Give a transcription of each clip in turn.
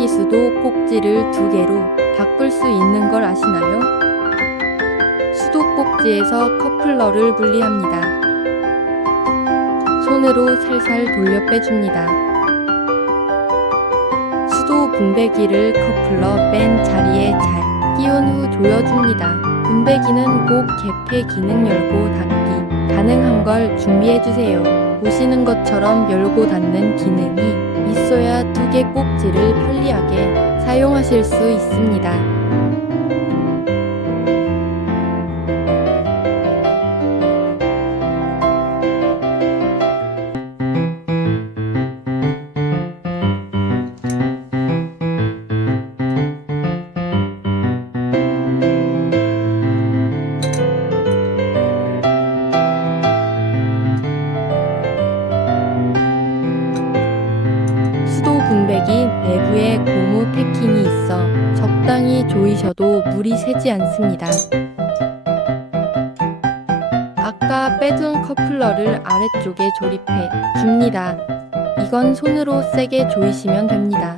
분배기 수도 꼭지를 2개로 바꿀 수 있는 걸 아시나요? 수도 꼭지에서 커플러를 분리합니다. 손으로 살살 돌려 빼줍니다. 수도 분배기를 커플러 뺀 자리에 잘 끼운 후 조여줍니다. 분배기는 꼭 개폐 기능 열고 닫기 가능한 걸 준비해주세요. 보시는 것처럼 열고 닫는 기능이 있어야 2개 꼭지를 편리하게 사용하실 수 있습니다. 수도 분배기 내부에 고무 패킹이 있어 적당히 조이셔도 물이 새지 않습니다. 아까 빼둔 커플러를 아래쪽에 조립해 줍니다. 이건 손으로 세게 조이시면 됩니다.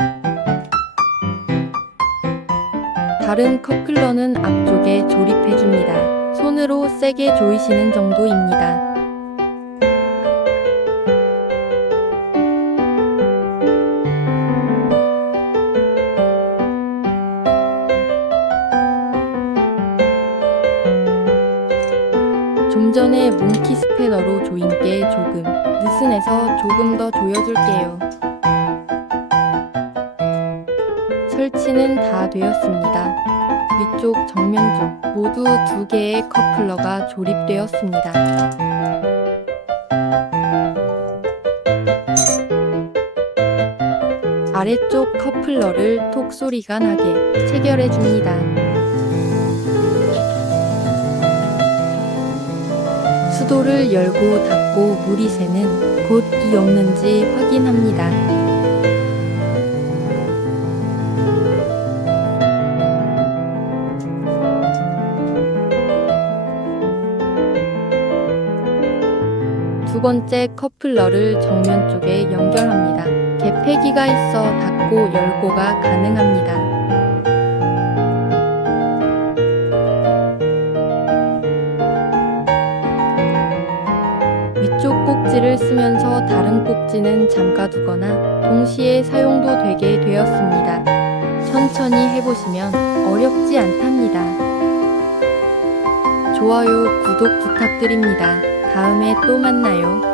다른 커플러는 앞쪽에 조립해 줍니다. 손으로 세게 조이시는 정도입니다. 좀 전에 몽키 스패너로 조인 게 조금 느슨해서 조금 더 조여줄게요. 설치는 다 되었습니다. 위쪽 정면 쪽 모두 2개의 커플러가 조립되었습니다. 아래쪽 커플러를 톡 소리가 나게 체결해 줍니다. 수도를 열고 닫고 물이 새는 곳이 없는지 확인합니다. 두 번째 커플러를 정면 쪽에 연결합니다. 개폐기가 있어 닫고 열고가 가능합니다. 위쪽 꼭지를 쓰면서 다른 꼭지는 잠가두거나 동시에 사용도 되게 되었습니다. 천천히 해보시면 어렵지 않답니다. 좋아요, 구독 부탁드립니다. 다음에 또 만나요.